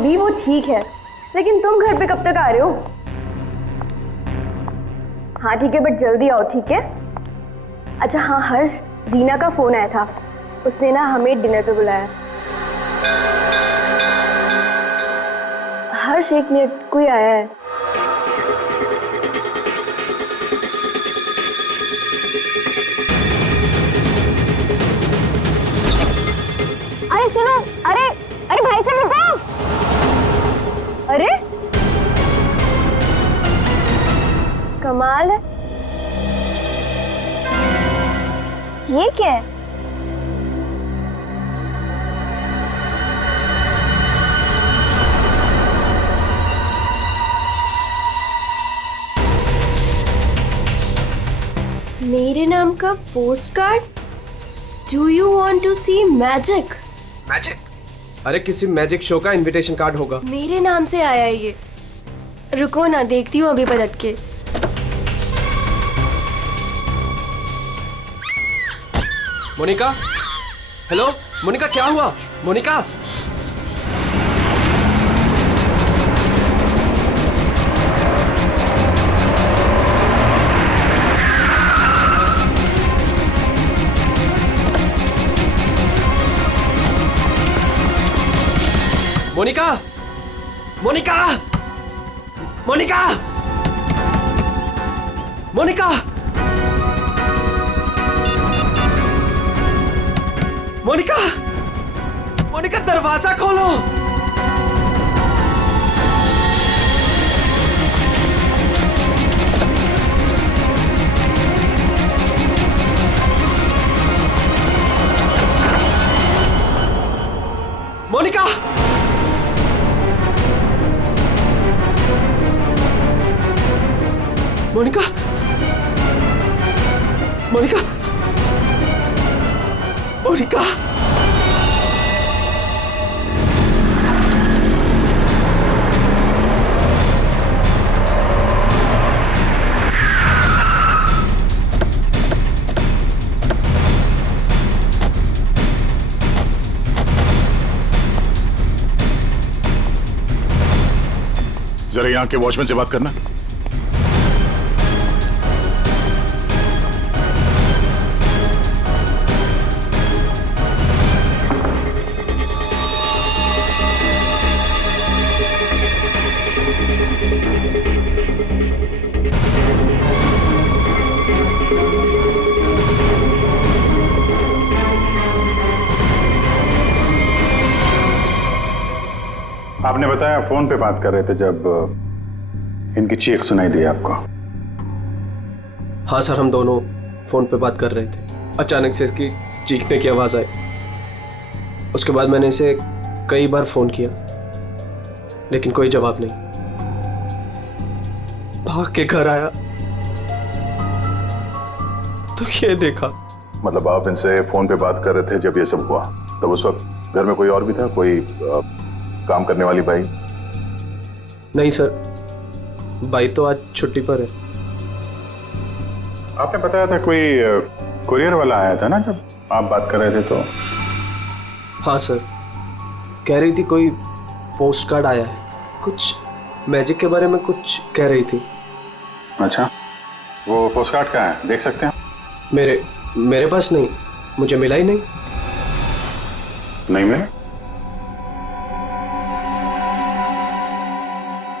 Baby वो ठीक है, लेकिन तुम घर पे कब तक आ रहे हो? हाँ ठीक है, बट जल्दी आओ, ठीक है? अच्छा हाँ हर्ष, दीना का फोन आया था, उसने ना हमें डिनर पे बुलाया। हर्ष एक मिनट, कोई आया है। अरे सुनो, अरे अरे भाई साहब रुको। अरे कमाल है, ये क्या है? मेरे नाम का postcard? Do you want to see magic? Magic? अरे किसी मैजिक शो का इनविटेशन कार्ड होगा। मेरे नाम से आया है ये। रुको ना, देखती हूँ अभी पलट के। मोनिका, हेलो मोनिका, क्या हुआ? मोनिका, मोनिका, मोनिका, मोनिका, मोनिका, मोनिका, मोनिका, दरवाजा खोलो। मोनिका, मोनिका, मोनिका, मोनिका, जरा यहाँ के वॉचमैन से बात करना। आपने बताया फोन पे बात कर रहे थे जब इनकी चीख सुनाई दी आपको। हाँ सर, हम दोनों फोन पे बात कर रहे थे। अचानक से इसकी चीखने की आवाज आई। उसके बाद मैंने इसे कई बार फोन किया, लेकिन कोई जवाब नहीं। भाग के घर आया तो ये देखा। मतलब आप इनसे फोन पे बात कर रहे थे जब ये सब हुआ, तब उस वक्त घर में कोई और भी था? कोई काम करने वाली बाई? नहीं सर, बाई तो आज छुट्टी पर है। आपने बताया था कोई कुरियर वाला आया था ना जब आप बात कर रहे थे तो? हाँ सर, कह रही थी कोई पोस्ट कार्ड आया है, कुछ मैजिक के बारे में कुछ कह रही थी। अच्छा, वो पोस्ट कार्ड कहाँ है, देख सकते हैं? मेरे पास नहीं, मुझे मिला ही नहीं। नहीं मिला?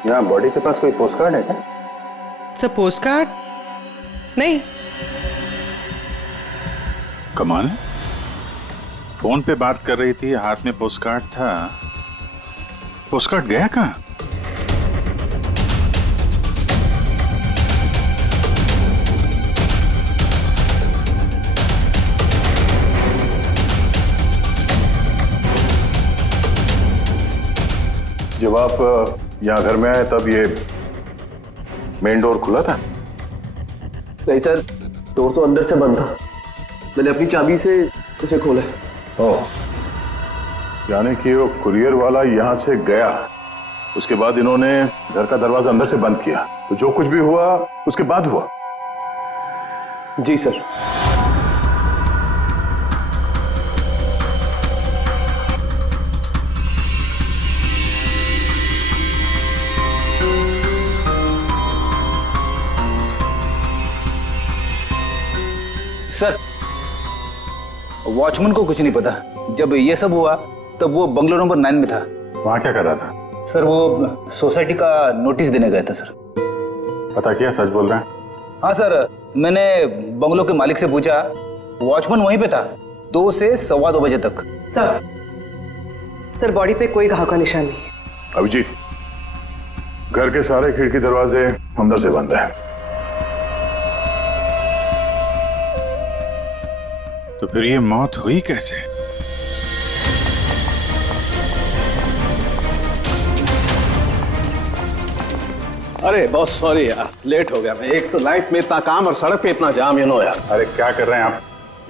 यहाँ बॉडी के पास कोई पोस्ट कार्ड है क्या? सर पोस्ट कार्ड नहीं। कमाल है, फोन पे बात कर रही थी, हाथ में पोस्ट कार्ड था। पोस्ट कार्ड गया कहाँ? जब आप यहाँ घर में आए तब ये मेन डोर खुला था? नहीं सर, डोर तो अंदर से बंद था, मैंने अपनी चाबी से उसे खोला। ओह, यानी कि वो कुरियर वाला यहाँ से गया, उसके बाद इन्होंने घर का दरवाजा अंदर से बंद किया, तो जो कुछ भी हुआ उसके बाद हुआ? जी सर। सर, वॉचमैन को कुछ नहीं पता। जब ये सब हुआ तब वो बंगलो नंबर 9 में था। वहाँ क्या कर रहा था? सर वो सोसाइटी का नोटिस देने गया था सर। पता किया, सच बोल रहे हैं? हाँ सर, मैंने बंगलो के मालिक से पूछा, वॉचमैन वहीं पे था 2 से 2:15 बजे तक। सर बॉडी पे कोई घाव का निशान नहीं है। अभिजीत, घर के सारे खिड़की दरवाजे अंदर से बंद है। तो फिर ये मौत हुई कैसे? अरे बहुत सॉरी यार, लेट हो गया मैं। एक तो लाइफ में इतना काम और सड़क पे इतना जाम यार। अरे क्या कर रहे हैं आप?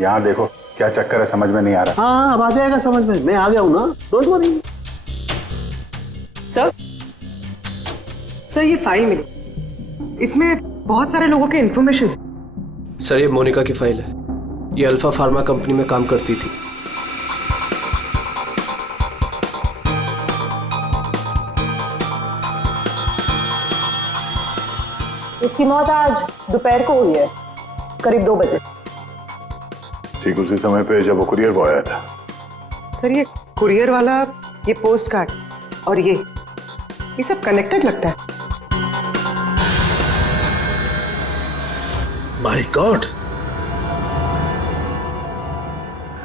यहाँ देखो क्या चक्कर है, समझ में नहीं आ रहा। हाँ अब आ जाएगा समझ में, मैं आ गया हूँ ना, डोंट वरी। सर ये फाइल मिली, इसमें बहुत सारे लोगों के इन्फॉर्मेशन। सर ये मोनिका की फाइल है। ये अल्फा फार्मा कंपनी में काम करती थी। इसकी मौत आज दोपहर को हुई है, करीब 2 बजे। ठीक उसी समय पे जब वो कुरियर बॉय आया था। सर ये कुरियर वाला, ये पोस्ट कार्ड और ये सब कनेक्टेड लगता है। माय गॉड,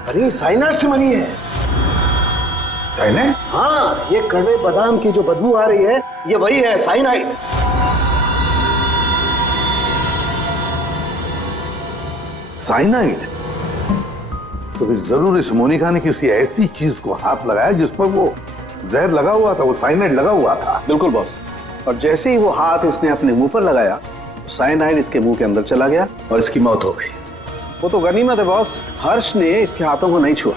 अरे साइनाइड से मरी है। साइनाइड? हाँ, ये कड़वे बादाम की जो बदबू आ रही है, ये वही है, साइनाइड। साइनाइड? तो फिर जरूर इस मोनिका ने किसी ऐसी चीज को हाथ लगाया जिस पर वो जहर लगा हुआ था, वो साइनाइड लगा हुआ था। बिल्कुल बॉस। और जैसे ही वो हाथ इसने अपने मुंह पर लगाया, साइनाइड इसके मुंह के अंदर चला गया और इसकी मौत हो गई। वो तो गनीमत है बॉस, हर्ष ने इसके हाथों को नहीं छुआ,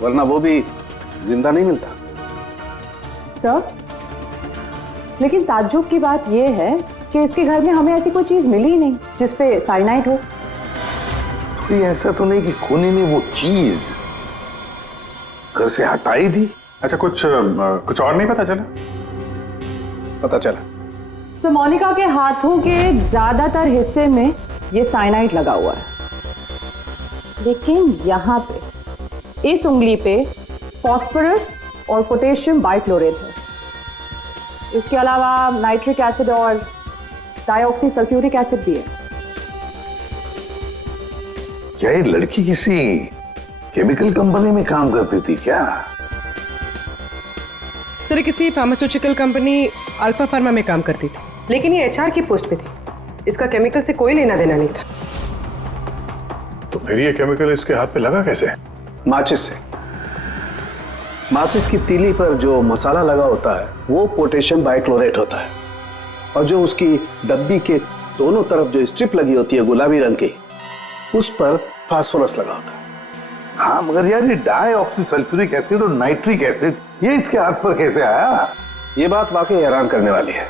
वरना वो भी जिंदा नहीं मिलता। सर, लेकिन ताज्जुब की बात यह है कि इसके घर में हमें ऐसी कोई चीज मिली ही नहीं जिसपे साइनाइड हो। कोई ऐसा तो नहीं कि खूनी ने वो चीज घर से हटाई दी? अच्छा, कुछ और नहीं पता चला? पता चला। तो मोनिका के हाथों के ज्यादातर हिस्से में ये साइनाइड लगा हुआ है, लेकिन यहाँ पे इस उंगली पे फास्फोरस और पोटेशियम बाइक्लोरेट है। इसके अलावा नाइट्रिक एसिड और डाइऑक्सी सल्फ्यूरिक एसिड भी है। क्या ये लड़की किसी केमिकल कंपनी में काम करती थी क्या? सर किसी फार्मास्यूटिकल कंपनी अल्फा फार्मा में काम करती थी, लेकिन ये एचआर की पोस्ट पे थी। इसका केमिकल से कोई लेना देना नहीं था। तो फिर ये केमिकल इसके हाथ पे लगा कैसे? माचिस से। माचिस की तीली पर जो मसाला लगा होता है वो पोटेशियम बाइक्लोरेट होता है, और जो उसकी डब्बी के दोनों तरफ जो स्ट्रिप लगी होती है गुलाबी रंग की, उस पर फास्फोरस लगा होता है। हाँ, मगर यार ये डाइऑक्सी सल्फ्यूरिक एसिड और नाइट्रिक एसिड ये इसके हाथ पर कैसे आया? ये बात वाकई हैरान करने वाली है।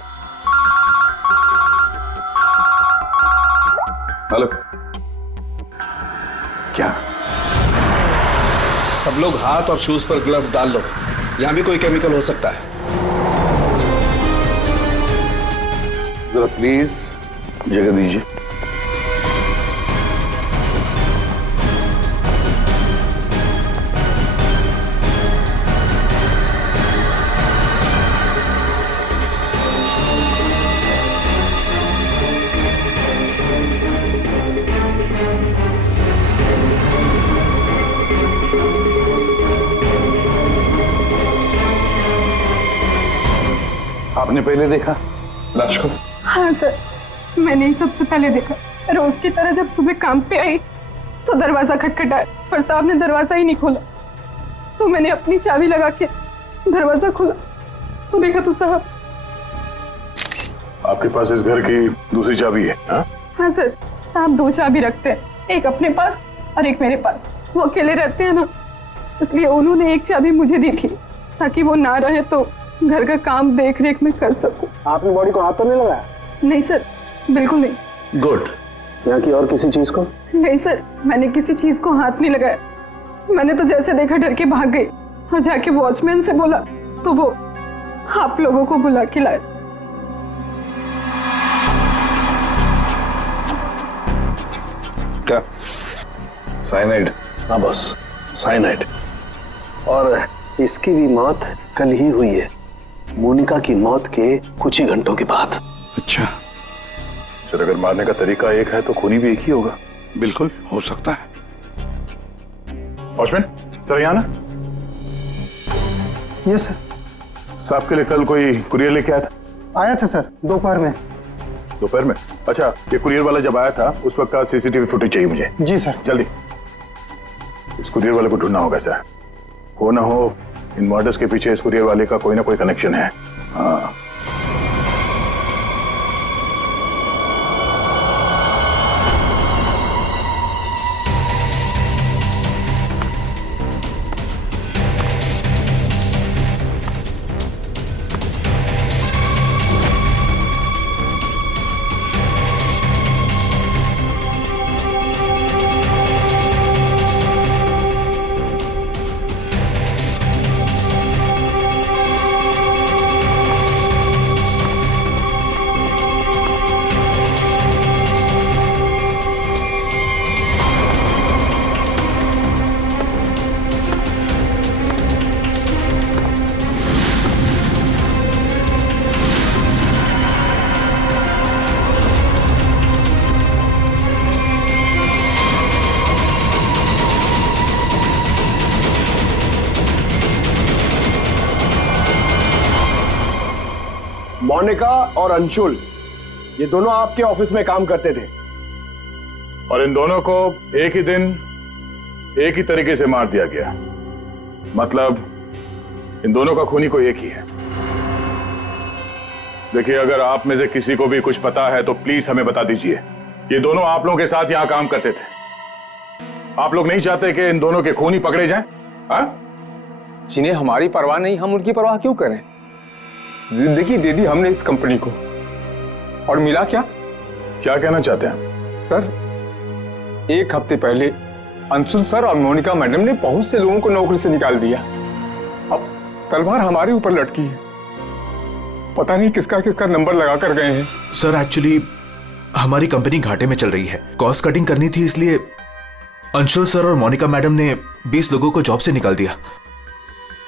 हेलो, क्या? सब लोग हाथ और शूज पर ग्लव्स डाल लो, यहां भी कोई केमिकल हो सकता है। जरा प्लीज जगह दीजिए। आपने पहले देखा लाश को? हाँ सर, मैंने ही सबसे पहले देखा। रोज की तरह जब सुबह काम पे आई तो दरवाजा खटखटाया, पर साहब ने दरवाजा ही नहीं खोला। तो मैंने अपनी चाबी लगा के दरवाजा खोला तो देखा तो साहब। आपके पास इस घर की दूसरी चाबी है? हाँ सर, साहब 2 चाबी रखते हैं, एक अपने पास और एक मेरे पास। वो अकेले रहते हैं ना, इसलिए उन्होंने एक चाबी मुझे दी थी ताकि वो ना रहे तो घर का काम देख रेख में कर सकूं। आपने बॉडी को हाथ तो नहीं लगाया? नहीं सर, बिल्कुल नहीं। गुड। यहाँ की और किसी चीज को? नहीं सर, मैंने किसी चीज को हाथ नहीं लगाया। मैंने तो जैसे देखा डर के भाग गई और जाके वॉचमैन से बोला तो वो आप लोगों को बुला के लाए। क्या? साइनाइड। हाँ बॉस, साइनाइड। और इसकी भी मौत कल ही हुई है, मोनिका की मौत के कुछ ही घंटों के बाद। अच्छा, सर अगर मारने का तरीका एक है तो खूनी भी एक ही होगा। बिल्कुल हो सकता है। वॉचमैन सर यहाँ ना। Yes sir. साहब के लिए कल कोई कुरियर लेके आया था? आया था सर, दोपहर में। दोपहर में? अच्छा, ये कुरियर वाला जब आया था उस वक्त का सीसीटीवी फुटेज चाहिए मुझे। जी सर। जल्दी। इस कुरियर वाले को ढूंढना होगा सर। हो ना हो इन मर्डर्स के पीछे इस कुरियर वाले का कोई ना कोई कनेक्शन है। हाँ। मोनिका और अंशुल, ये दोनों आपके ऑफिस में काम करते थे और इन दोनों को एक ही दिन एक ही तरीके से मार दिया गया। मतलब इन दोनों का खूनी कोई एक ही है। देखिए, अगर आप में से किसी को भी कुछ पता है तो प्लीज हमें बता दीजिए। ये दोनों आप लोगों के साथ यहां काम करते थे। आप लोग नहीं चाहते कि इन दोनों के खूनी पकड़े जाएं? जिन्हें हमारी परवाह नहीं, हम उनकी परवाह क्यों करें? जिंदगी दे दी हमने इस कंपनी को, और मिला क्या? क्या कहना चाहते हैं सर, एक हफ्ते पहले अंशुल सर और मोनिका मैडम ने बहुत से लोगों को नौकरी से निकाल दिया। अब तलवार हमारे ऊपर लटकी है। पता नहीं किसका किसका नंबर लगा कर गए हैं। सर एक्चुअली हमारी कंपनी घाटे में चल रही है, कॉस्ट कटिंग करनी थी, इसलिए अंशुल सर और मोनिका मैडम ने 20 लोगों को जॉब से निकाल दिया।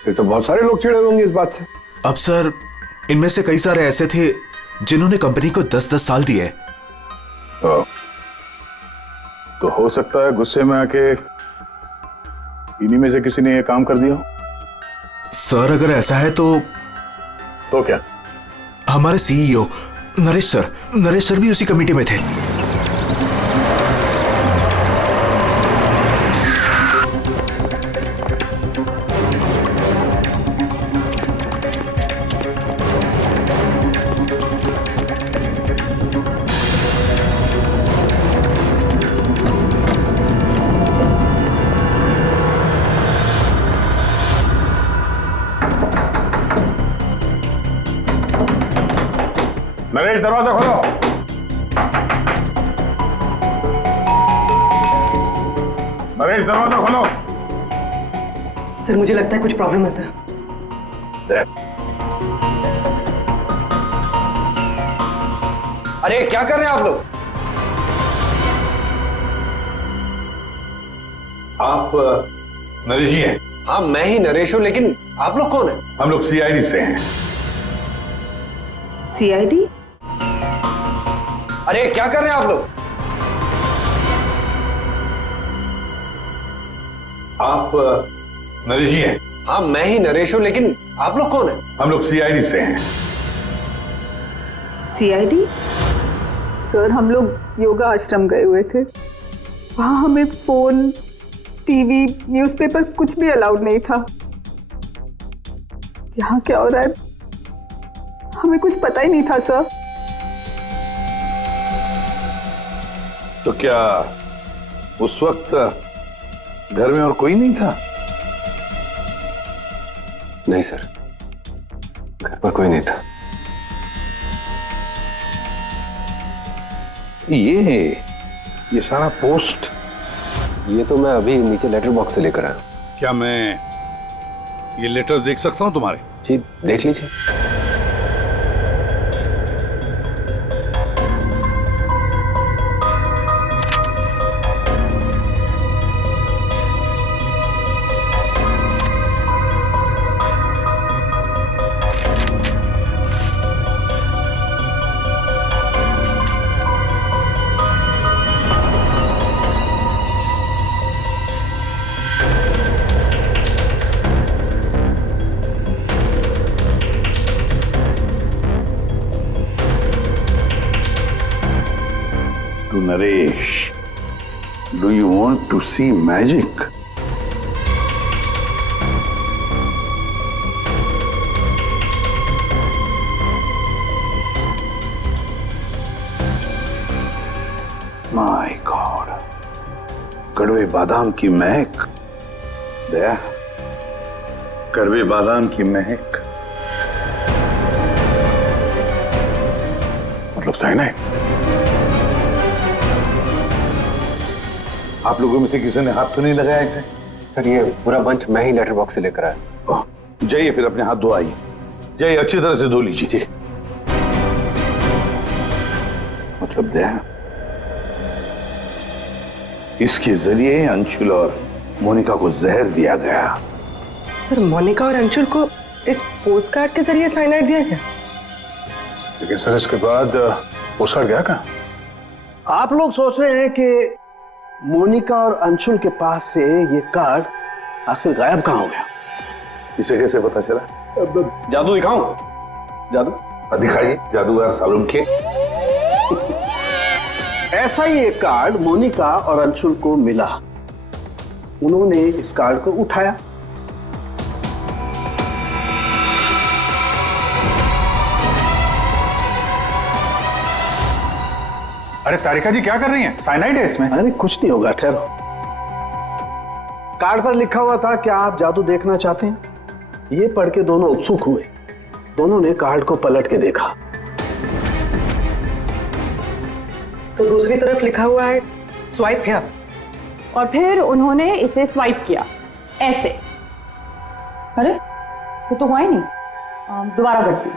फिर तो बहुत सारे लोग चिढ़े होंगे इस बात से। अब सर, इनमें से कई सारे ऐसे थे जिन्होंने कंपनी को 10-10 साल दिए। तो हो सकता है गुस्से में आके इन्हीं में से किसी ने ये काम कर दिया। सर अगर ऐसा है तो क्या? हमारे सीईओ नरेश सर भी उसी कमेटी में थे। नरेश, दरवाजा खोलो। नरेश, दरवाजा खोलो। सर मुझे लगता है कुछ प्रॉब्लम है सर। अरे क्या कर रहे हैं आप लोग? आप नरेश जी हैं? हाँ मैं ही नरेश हूं, लेकिन आप लोग कौन हैं? हम लोग सीआईडी से हैं। सीआईडी? अरे क्या कर रहे हैं आप लोग? आप नरेश जी हैं? हाँ मैं ही नरेश हूं, लेकिन आप लोग कौन हैं? हम लोग सीआईडी से हैं। सीआईडी? सर हम लोग योगा आश्रम गए हुए थे, वहां हमें फोन, टीवी, न्यूज़पेपर कुछ भी अलाउड नहीं था। यहाँ क्या हो रहा है हमें कुछ पता ही नहीं था सर। तो क्या उस वक्त घर में और कोई नहीं था? नहीं सर, घर पर कोई नहीं था। ये सारा पोस्ट? ये तो मैं अभी नीचे लेटर बॉक्स से लेकर आया। क्या मैं ये लेटर्स देख सकता हूं तुम्हारे? जी देख लीजिए। Naresh, do you want to see magic? My god, कड़वे बादाम की महक। दया, कड़वे बादाम की महक मतलब साइनाइड। आप लोगों में से किसी ने हाथ तो नहीं लगाया इसे? सर ये पूरा बंच मैं ही लेटर बॉक्स से लेकर आया। जाइए फिर अपने हाथ धो आइए, जाइए अच्छी तरह से धो लीजिए। मतलब दया, इसके जरिए अंशुल और मोनिका को जहर दिया गया। सर मोनिका और अंशुल को इस पोस्ट कार्ड के जरिए साइनाइड दिया गया? लेकिन सर इसके बाद पोस्ट कार्ड गया कहाँ? आप लोग सोच रहे हैं कि मोनिका और अंशुल के पास से ये कार्ड आखिर गायब कहाँ हो गया? इसे कैसे पता चला? जादू दिखाऊं? जादू दिखाइए, जादूगर सालुम के। ऐसा ही एक कार्ड मोनिका और अंशुल को मिला। उन्होंने इस कार्ड को उठाया। अरे तारिका जी क्या कर रही हैं? साइनाइड है इसमें। अरे कुछ नहीं होगा, ठहरो। कार्ड पर लिखा हुआ था क्या आप जादू देखना चाहते हैं? ये पढ़ के दोनों उत्सुक हुए। दोनों ने कार्ड को पलट के देखा तो दूसरी तरफ लिखा हुआ है स्वाइप हियर। और फिर उन्होंने इसे स्वाइप किया ऐसे। अरे ये तो हुआ ही नहीं। दोबारा करती हूँ।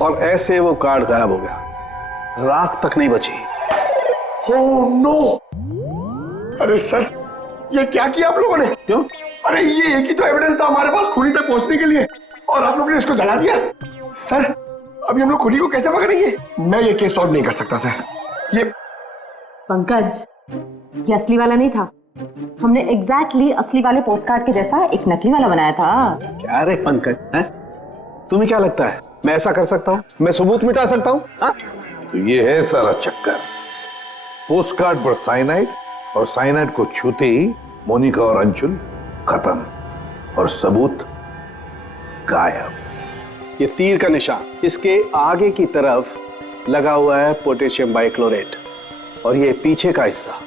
और ऐसे वो कार्ड गायब हो गया, राख तक नहीं बची। Oh no! अरे सर, ये क्या किया आप लोगों ने? क्यों? अरे ये एक ही तो एविडेंस था हमारे पास खुली तक पहुंचने के लिए, और आप लोगों ने इसको जला दिया। सर, अभी हम लोग खुली को कैसे पकड़ेंगे? मैं ये केस सॉल्व नहीं कर सकता सर। ये पंकज, ये असली वाला नहीं था। हमने एग्जैक्टली असली वाले पोस्ट कार्ड के जैसा एक नकली वाला बनाया था। क्या रे पंकज, हैं? तुम्हें क्या लगता है मैं ऐसा कर सकता हूँ? मैं सबूत मिटा सकता हूँ? तो ये है सारा चक्कर। पोस्ट कार्ड पर साइनाइड, और साइनाइड को छूते ही मोनिका और अंशुल खत्म, और सबूत गायब। ये तीर का निशान इसके आगे की तरफ लगा हुआ है पोटेशियम बाइक्लोरेट, और ये पीछे का हिस्सा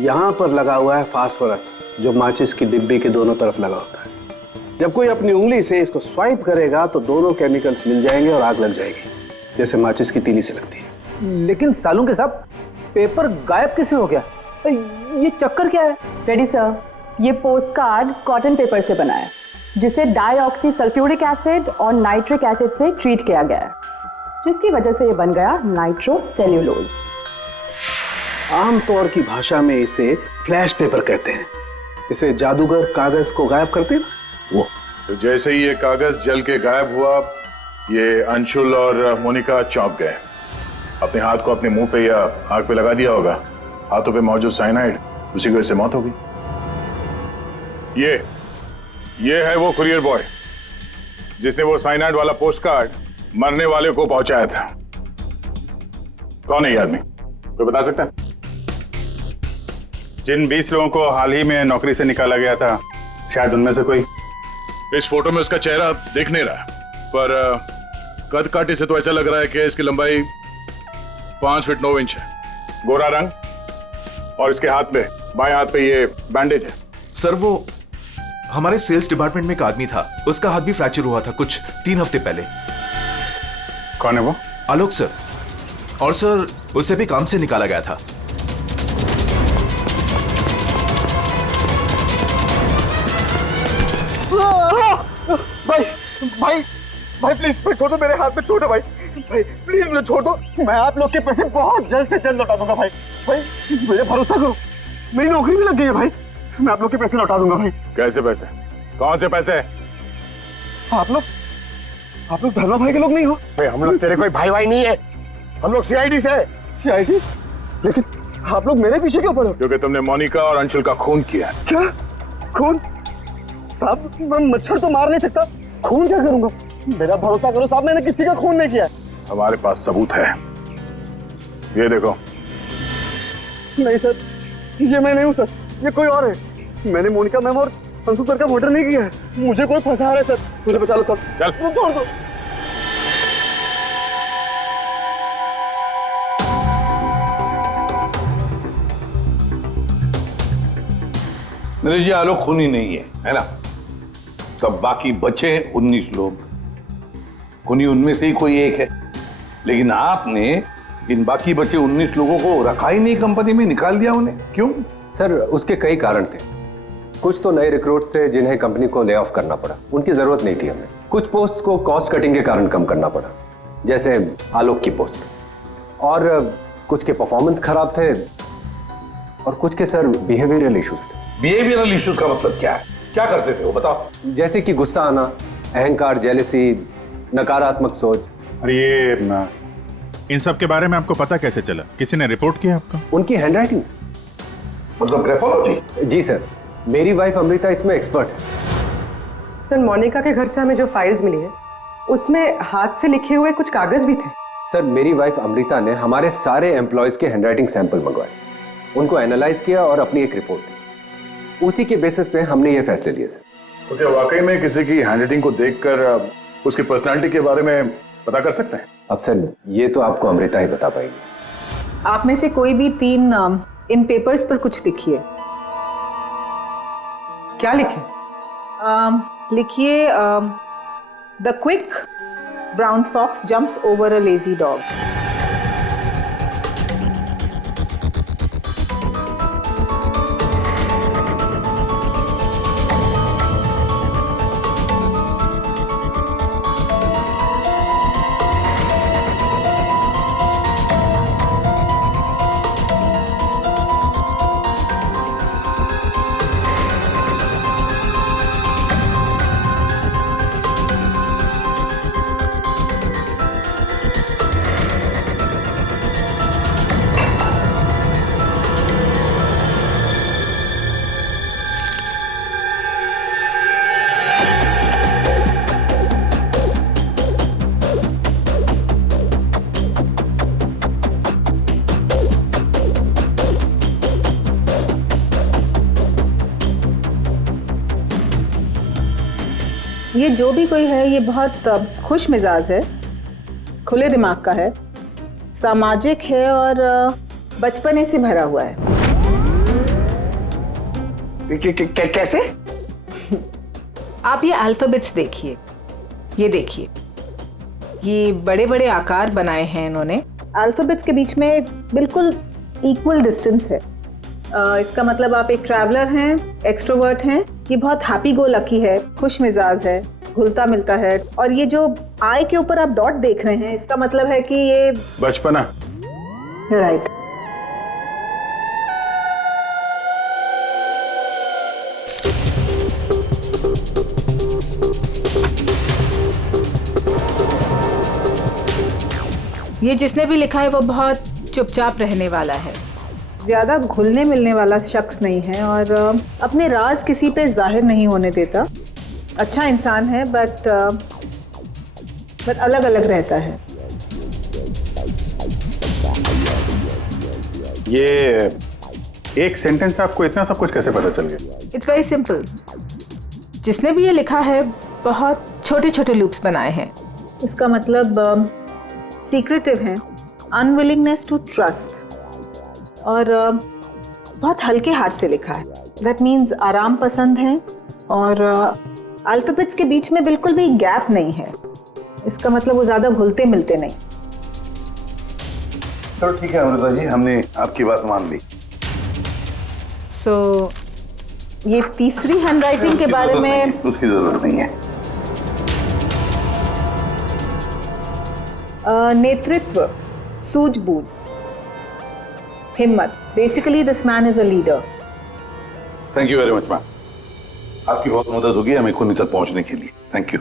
यहां पर लगा हुआ है फास्फोरस, जो माचिस की डिब्बी के दोनों तरफ लगा होता है। जब कोई अपनी उंगली से इसको स्वाइप करेगा तो दोनों केमिकल्स मिल जाएंगे और आग लग जाएगी, जैसे माचिस की तीली से लगती है। लेकिन सालों के साथ पेपर गायब कैसे हो गया? ये चक्कर क्या है? रेडी सर, ये पोस्ट कार्ड कॉटन पेपर से बना है, जिसे डाईऑक्सी सल्फ्यूरिक एसिड और नाइट्रिक एसिड से ट्रीट किया गया है, जिसकी वजह से ये बन गया नाइट्रोसेल्यूलोज। आमतौर की भाषा में इसे फ्लैश पेपर कहते हैं। इसे जादूगर कागज को गायब करते हैं वो। तो जैसे ही ये कागज जल के गायब हुआ, ये अंशुल और मोनिका चौंक गए। अपने हाथ को अपने मुंह पे या आग पे लगा दिया होगा। हाथों पे मौजूद साइनाइड, उसी की वजह से मौत हो गई। ये है वो कुरियर बॉय जिसने वो साइनाइड वाला पोस्ट कार्ड मरने वाले को पहुंचाया था। कौन है ये आदमी? कोई बता सकता है? जिन 20 लोगों को हाल ही में नौकरी से निकाला गया था, शायद उनमें से कोई। इस फोटो में उसका चेहरा दिख नहीं रहा, पर कद काटे से तो ऐसा लग रहा है कि इसकी लंबाई 5 फीट 9 इंच है। गोरा रंग, और इसके हाथ पे, बाएं हाथ पे ये बैंडेज है। सर वो हमारे सेल्स डिपार्टमेंट में एक आदमी था, उसका हाथ भी फ्रैक्चर हुआ था कुछ 3 हफ्ते पहले। कौन है वो? आलोक सर। और सर उसे भी काम से निकाला गया था। भाई प्लीज छोड़ दो, मेरे हाथ में छोड़ दो भाई प्लीज मुझे छोड़ दो। मैं आप लोग के पैसे बहुत जल्द से जल्द लौटा दूंगा भाई मुझे भरोसा करो, मेरी नौकरी भी लग गई है भाई। मैं आप लोग के पैसे लौटा दूंगा भाई। कैसे पैसे? कौन से पैसे? आप लोग धर्मा भाई के लोग नहीं हो? भाई हम लोग तेरे कोई भाई नहीं है, हम लोग सीआईडी से। सीआईडी? लेकिन आप लोग मेरे पीछे क्यों पड़े हो? क्योंकि तुमने मोनिका और अंशुल का खून किया है। क्या खून? साहब मैं मच्छर तो मार नहीं सकता, खून क्या करूंगा? मेरा भरोसा करो साहब, मैंने किसी का खून नहीं किया। हमारे पास सबूत है, ये देखो। नहीं सर, ये मैं नहीं हूँ सर, ये कोई और है। मैंने मोनिका मैम और अंशु सर का मर्डर नहीं किया है। मुझे कोई फंसा रहा है सर, मुझे बचा लो सर। चल छोड़ दो। नरेश जी, आलोक खूनी नहीं है ना? तब बाकी बचे 19 लोग, खूनी उनमें से ही कोई एक है। लेकिन आपने इन बाकी बचे 19 लोगों को रखा ही नहीं कंपनी में, निकाल दिया उन्हें, क्यों? सर उसके कई कारण थे। कुछ तो नए रिक्रूट्स थे जिन्हें कंपनी को ले ऑफ करना पड़ा, उनकी जरूरत नहीं थी हमें। कुछ पोस्ट को कॉस्ट कटिंग के कारण कम करना पड़ा, जैसे आलोक की पोस्ट। और कुछ के परफॉर्मेंस खराब थे और कुछ के सर बिहेवियरल इश्यूज थे। बिहेवियरल इश्यूज का मतलब क्या है? क्या करते थे वो, बताओ। जैसे कि गुस्सा आना, अहंकार, जेलसी, नकारात्मक सोच। अरे ये इन सब के बारे में आपको पता कैसे चला? किसी ने रिपोर्ट किया आपको? उनकी हैंडराइटिंग। मतलब ग्राफोलॉजी? जी सर, मेरी वाइफ अमृता इसमें एक्सपर्ट है। सर मोनिका के घर से हमें जो फाइल्स मिली है उसमें हाथ से लिखे हुए कुछ कागज भी थे। सर मेरी वाइफ अमृता ने हमारे सारे एम्प्लॉयज के हैंडराइटिंग सैंपल मंगवाए, उनको एनालाइज किया और अपनी एक रिपोर्ट दी। उसी के बेसिस पे हमने ये फैसले लिए सर। तो क्या वाकई में किसी की हैंडराइटिंग को देखकर उसकी पर्सनालिटी के बारे में पता कर सकते हैं? अब सर ये तो आपको अमृता ही बता पाएगी। आप में से कोई भी 3 इन पेपर्स पर कुछ लिखिए। क्या लिखे? लिखिए the quick brown fox jumps over a lazy dog. ये जो भी कोई है ये बहुत खुश मिजाज है, खुले दिमाग का है, सामाजिक है और बचपने से भरा हुआ है। कैसे? आप ये अल्फाबेट्स देखिए, ये देखिए, ये बड़े बड़े आकार बनाए हैं इन्होंने। अल्फाबेट्स के बीच में बिल्कुल इक्वल डिस्टेंस है। इसका मतलब आप एक ट्रैवलर हैं, एक्सट्रोवर्ट हैं, ये बहुत हैप्पी गो लकी है, खुश मिजाज है, घुलता मिलता है। और ये जो आई के ऊपर आप डॉट देख रहे हैं इसका मतलब है कि ये बचपना। राइट। ये जिसने भी लिखा है वो बहुत चुपचाप रहने वाला है, ज़्यादा घुलने मिलने वाला शख्स नहीं है और अपने राज किसी पे जाहिर नहीं होने देता। अच्छा इंसान है बट अलग अलग रहता है। ये एक सेंटेंस आपको इतना सब कुछ कैसे पता चल गया? It's very simple. जिसने भी ये लिखा है बहुत छोटे छोटे लूप्स बनाए हैं। इसका मतलब सीक्रेटिव है, अनविलिंगनेस टू ट्रस्ट, और बहुत हल्के हाथ से लिखा है। दैट मीन्स आराम पसंद है और अल्फाबेट्स के बीच में बिल्कुल भी गैप नहीं है। इसका मतलब वो ज़्यादा घुलते मिलते नहीं। चलो ठीक है अमृता जी, हमने आपकी बात मान ली। सो ये तीसरी हैंडराइटिंग के बारे में उसकी जरूरत नहीं है। नेतृत्व, सूझबूझ, हिम्मत। Basically this man is a leader. Thank you very much ma'am, आपकी बहुत मदद होगी हमें खूनी तक पहुंचने के लिए। Thank you.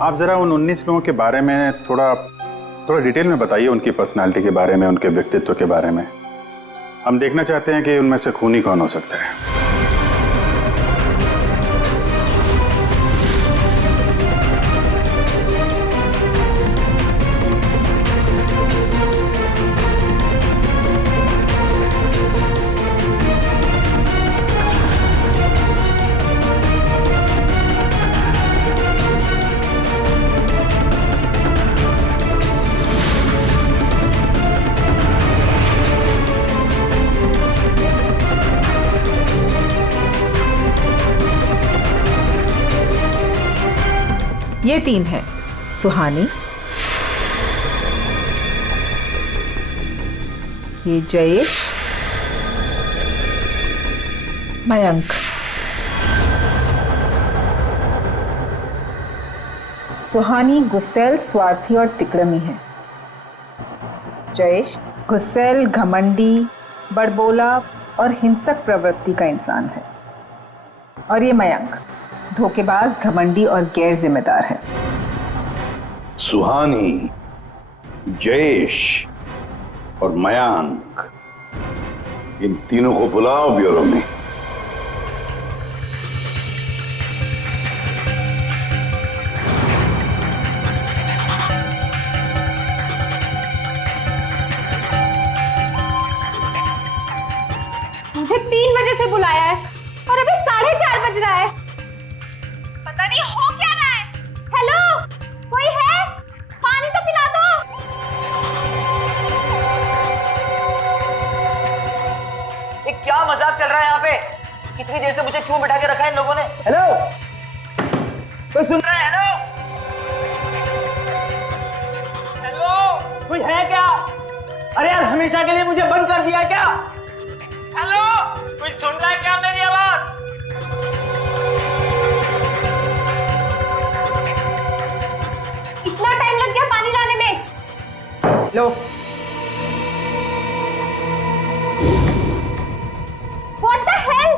आप जरा उन 19 लोगों के बारे में थोड़ा डिटेल में बताइए, उनकी पर्सनालिटी के बारे में, उनके व्यक्तित्व के बारे में। हम देखना चाहते हैं कि उनमें से खूनी कौन हो सकता है। ये 3 हैं, सुहानी, ये जयेश, मयंक। सुहानी गुस्सैल, स्वार्थी और तिकड़मी है। जयेश गुस्सैल, घमंडी, बड़बोला और हिंसक प्रवृत्ति का इंसान है। और ये मयंक धोखेबाज, घमंडी और गैर जिम्मेदार है। सुहानी, जयेश और मयांक, इन तीनों को बुलाओ ब्यूरो में। मुझे 3 बजे से बुलाया है और अभी 4:30 बज रहा है। पता नहीं हो क्या रहा है। हेलो, कोई है? पानी तो पिला दो। ये क्या मजाक चल रहा है यहाँ पे? कितनी देर से मुझे क्यों बिठा के रखा है इन लोगों ने? हेलो, कोई सुन रहा है? हेलो, हेलो, कोई है क्या? अरे यार, हमेशा के लिए मुझे बंद कर दिया क्या? हेलो, कोई सुन रहा है क्या मेरी आवाज? इतना टाइम लग गया पानी लाने में। लो। What the hell?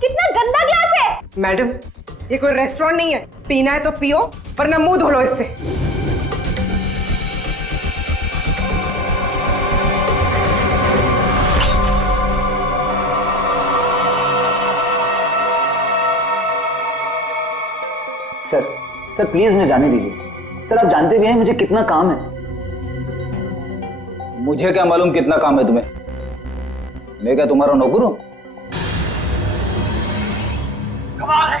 कितना गंदा ग्लास है। मैडम, ये कोई रेस्टोरेंट नहीं है। पीना है तो पियो, वरना मुंह धो लो इससे। सर प्लीज मुझे जाने दीजिए। सर आप जानते भी हैं मुझे कितना काम है। मुझे क्या मालूम कितना काम है तुम्हें? मैं क्या तुम्हारा नौकर हूं? कमाल है,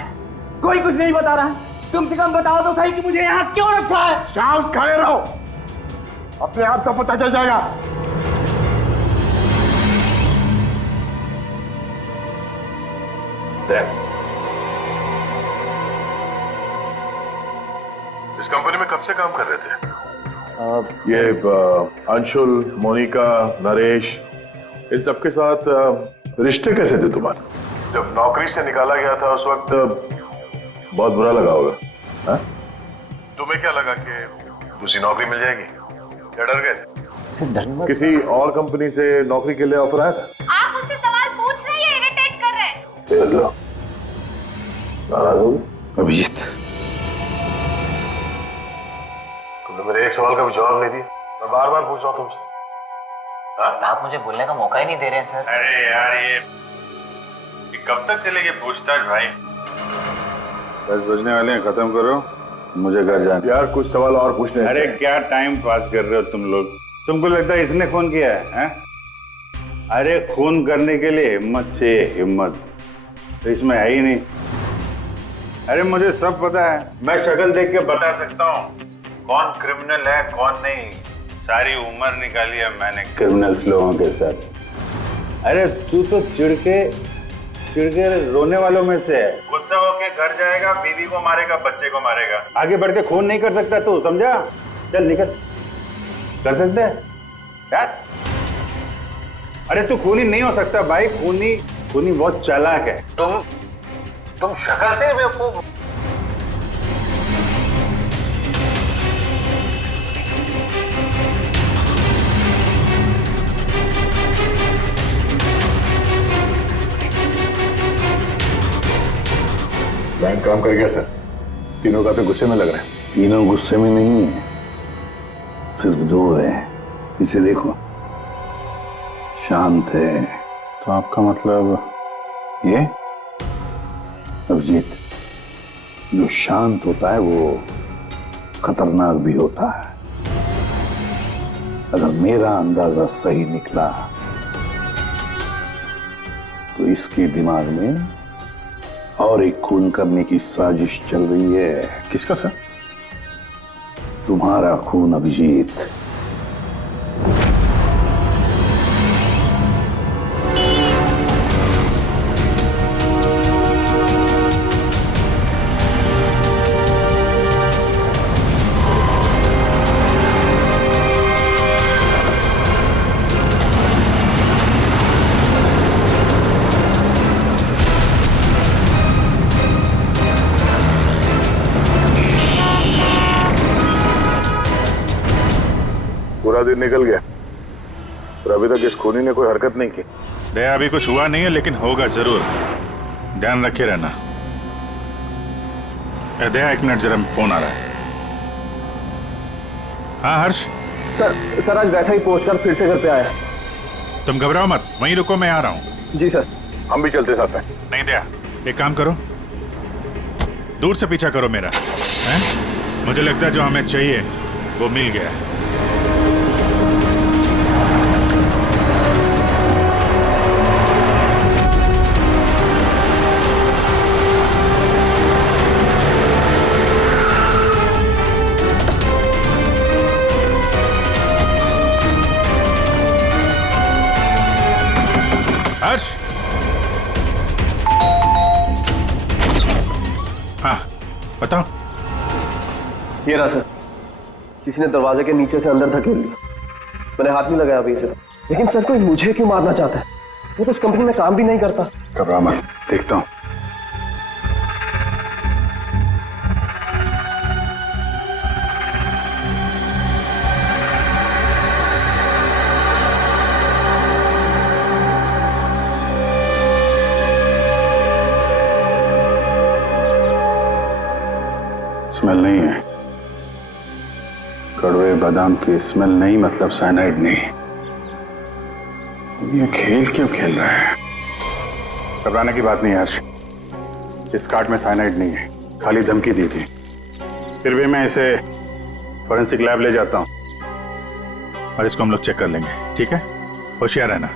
कोई कुछ नहीं बता रहा है। कम से कम बताओ तो सही कि मुझे यहाँ क्यों रखा है। शांत खड़े रहो, अपने आप का पता चल जाएगा। इस कंपनी में कब से काम कर रहे थे? ये अंशुल, मोनिका, नरेश, इन सबके साथ रिश्ते कैसे थे तुम्हारे? जब नौकरी से निकाला गया था उस वक्त बहुत बुरा लगा होगा, हाँ? तुम्हें क्या लगा कि दूसरी नौकरी मिल जाएगी? क्या डर गए? किसी और कंपनी से नौकरी के लिए ऑफर आया था? आप मुझसे सवाल पूछ रहे हैं, इरिटेट कर रहे हैं। नाराज हो गए? अभिजीत, तुमने मेरे एक सवाल का भी जवाब नहीं दिया। मैं बार बार पूछ रहा हूँ तुमसे। आप मुझे बोलने का मौका ही नहीं दे रहे हैं सर। अरे यार, ये कब तक चलेगी पूछताछ भाई? 10 बजने वाले हैं, खत्म करो, मुझे घर जाना। यार कुछ सवाल और पूछने। अरे क्या टाइम पास कर रहे हो तुम लोग? तुमको लगता है इसने फोन किया है? अरे खून करने के लिए हिम्मत चाहिए, हिम्मत तो इसमें है ही नहीं। अरे मुझे सब पता है, मैं शक्ल देख के बता सकता हूँ कौन क्रिमिनल है कौन नहीं। सारी उम्र निकाली है मैंने क्रिमिनल्स लोगों के साथ। अरे तू तो चिढ़ के रोने वालों में से है। गुस्सा होके घर जाएगा, बीवी को मारेगा, बच्चे को मारेगा, आगे बढ़ के खून नहीं कर सकता तू, समझा? चल निकल। कर सकते है यार? अरे तू खूनी नहीं हो सकता भाई, खूनी बहुत चालाक है। तुम शक्ल से बेवकूफ। बैंक काम कर गया सर। तीनों काफी गुस्से में लग रहे हैं। तीनों गुस्से में नहीं है, सिर्फ 2 है। इसे देखो। शांत है तो आपका मतलब ये? अभिजीत, जो शांत होता है वो खतरनाक भी होता है। अगर मेरा अंदाजा सही निकला तो इसके दिमाग में और एक खून करने की साजिश चल रही है। किसका सर? तुम्हारा खून अभिजीत। पूरा दिन निकल गया और अभी तक इस खूनी ने कोई हरकत नहीं की। दया, अभी कुछ हुआ नहीं है लेकिन होगा जरूर, ध्यान रखे रहना। दया, एक मिनट, जरा फोन आ रहा है। हाँ हर्ष? सर आज वैसा ही पोस्टर फिर से घर पे आया। तुम घबराओ मत, वहीं रुको, मैं आ रहा हूँ। जी सर। हम भी चलते साथ हैं। नहीं दया, एक काम करो, दूर से पीछा करो मेरा, हैं? मुझे लगता है जो हमें चाहिए वो मिल गया है। हर्ष? हाँ बताओ। ये रहा सर, किसी ने दरवाजे के नीचे से अंदर धकेल लिया। मैंने हाथ नहीं लगाया अभी से, लेकिन सर कोई मुझे क्यों मारना चाहता है? वो तो उस कंपनी में काम भी नहीं करता। घबरा मत, देखता हूँ। स्मेल नहीं है, कड़वे बादाम की स्मेल नहीं, मतलब साइनाइड नहीं। ये खेल क्यों खेल रहा है? घबराने की बात नहीं है हर्ष, इस कार्ड में साइनाइड नहीं है, खाली धमकी दी थी। फिर भी मैं इसे फॉरेंसिक लैब ले जाता हूं और इसको हम लोग चेक कर लेंगे, ठीक है? होशियार रहना।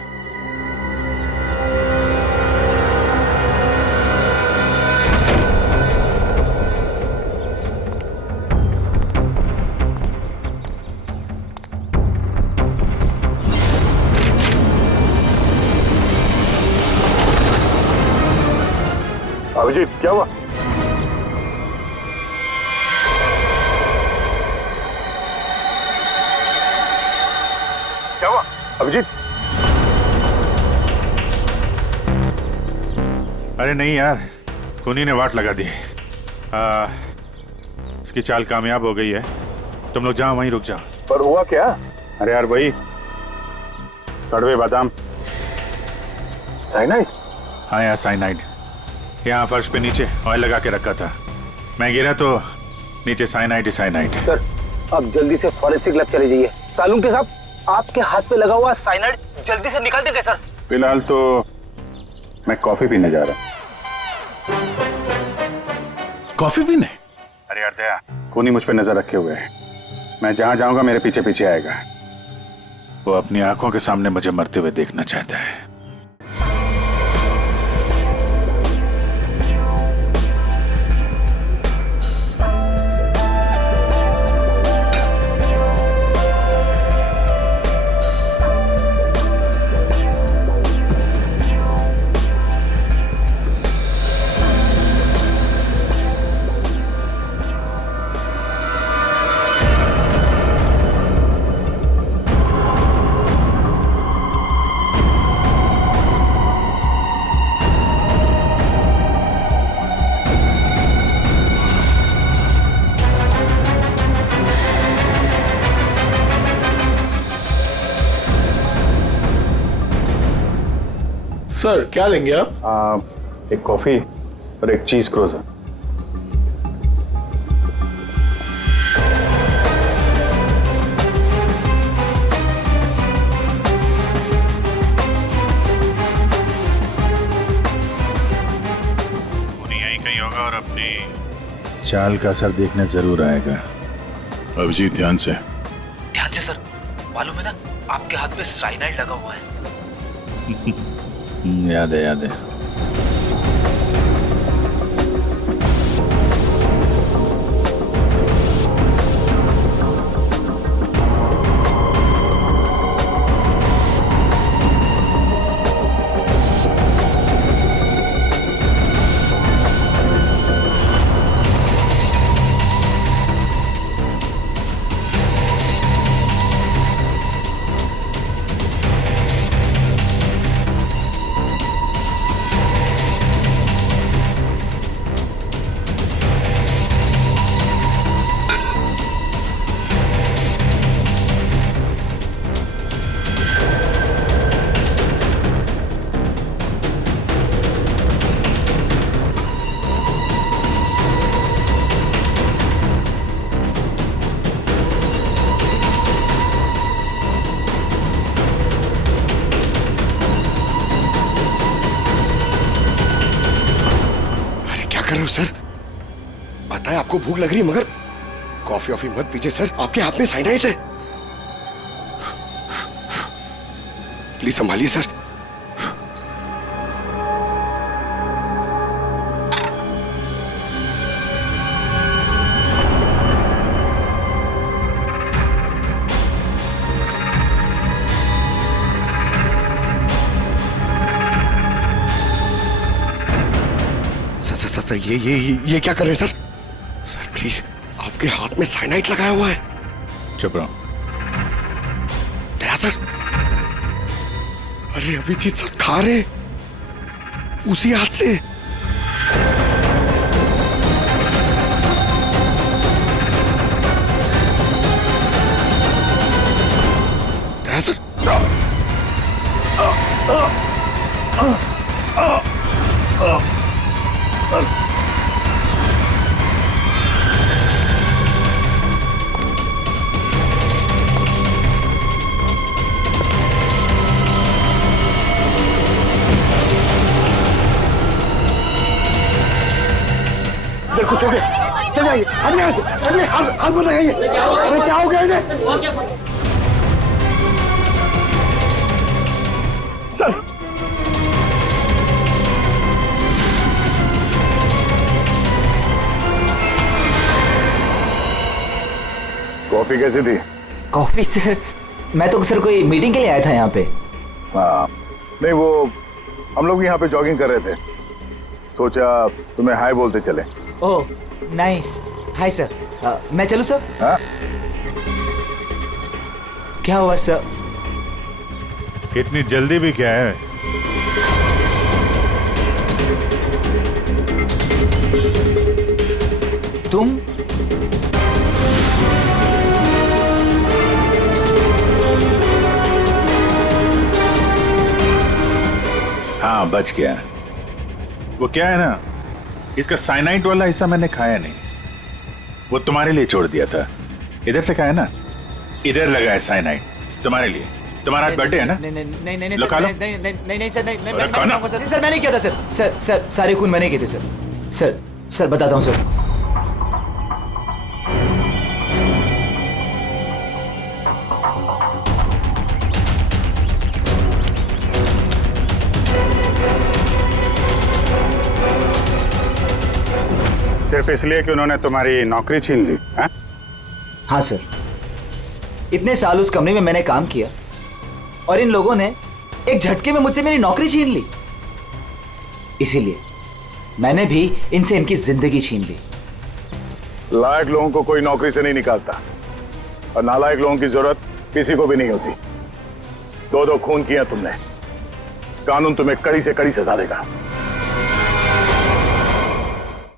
अभिजीत, क्या हुआ? क्या हुआ अभिजीत? अरे नहीं यार, खूनी ने वाट लगा दी। इसकी चाल कामयाब हो गई है। तुम लोग जाओ, वहीं रुक जाओ। पर हुआ क्या? अरे यार वही कड़वे बादाम। साइनाइड? हाँ यार, साइनाइड। यहाँ फर्श पे नीचे ऑयल लगा के रखा था, मैं गिरा तो नीचे साइनाइड ही साइनाइड। सर आप जल्दी से फॉरेंसिक लैब चले जाइए। सालून के साहब, आपके हाथ पे लगा हुआ साइनाइड जल्दी से निकाल देंगे सर। फिलहाल तो मैं कॉफी पीने जा रहा। कॉफी पीने? अरे यार दया, खूनी मुझ पे नजर रखे हुए है। मैं जहां जाऊंगा मेरे पीछे पीछे आएगा। वो अपनी आंखों के सामने मुझे मरते हुए देखना चाहता है। सर क्या लेंगे आप? एक कॉफी और एक चीज क्रोजर। चाल का असर देखने जरूर आएगा। अभिजीत ध्यान से। ध्यान से सर। मालूम है ना, आपके हाथ पे साइनाइड लगा हुआ है। याद है, याद है। कर रहे हो सर? पता है आपको भूख लग रही है, मगर कॉफी ऑफी मत पीजिए सर, आपके हाथ में साइनाइड है। Please संभालिए sir. सर ये क्या कर रहे हैं सर? सर प्लीज, आपके हाथ में साइनाइड लगाया हुआ है। चुप रहो। दया सर, अरे अभिजीत सर खा रहे उसी हाथ से। दया सर, कुछ हो गया, चल जाइए। अरे हाथ मत लगाइए। अरे क्या हो गया इन्हें? सर कॉफी कैसी थी? कॉफी सर, मैं तो सर कोई मीटिंग के लिए आया था यहाँ पे। हाँ, नहीं वो हम लोग यहाँ पे जॉगिंग कर रहे थे, सोचा तुम्हें हाय बोलते चले। Oh nice, hi sir. मैं चलूं सर? हाँ? क्या हुआ सर? इतनी जल्दी भी क्या है? तुम? हाँ बच गया। वो क्या है ना, इसका साइनाइड वाला हिस्सा मैंने खाया नहीं, वो तुम्हारे लिए छोड़ दिया था। इधर से खाया ना, इधर लगा है साइनाइड तुम्हारे लिए। तुम्हारा आज बर्थडे है ना? नहीं लो खा लो। नहीं सर, नहीं अरे खाना। सर मैंने किया था सर, सारे खून मैंने किए थे सर बताता हूँ सर। सिर्फ इसलिए कि उन्होंने तुम्हारी नौकरी छीन ली? हाँ सर, इतने साल उस कंपनी में मैंने काम किया और इन लोगों ने एक झटके में मुझसे मेरी नौकरी छीन ली। इसीलिए मैंने भी इनसे इनकी जिंदगी छीन ली। लायक लोगों को कोई नौकरी से नहीं निकालता और नालायक लोगों की जरूरत किसी को भी नहीं होती। दो खून किया तुमने, कानून तुम्हें कड़ी से कड़ी सजा देगा।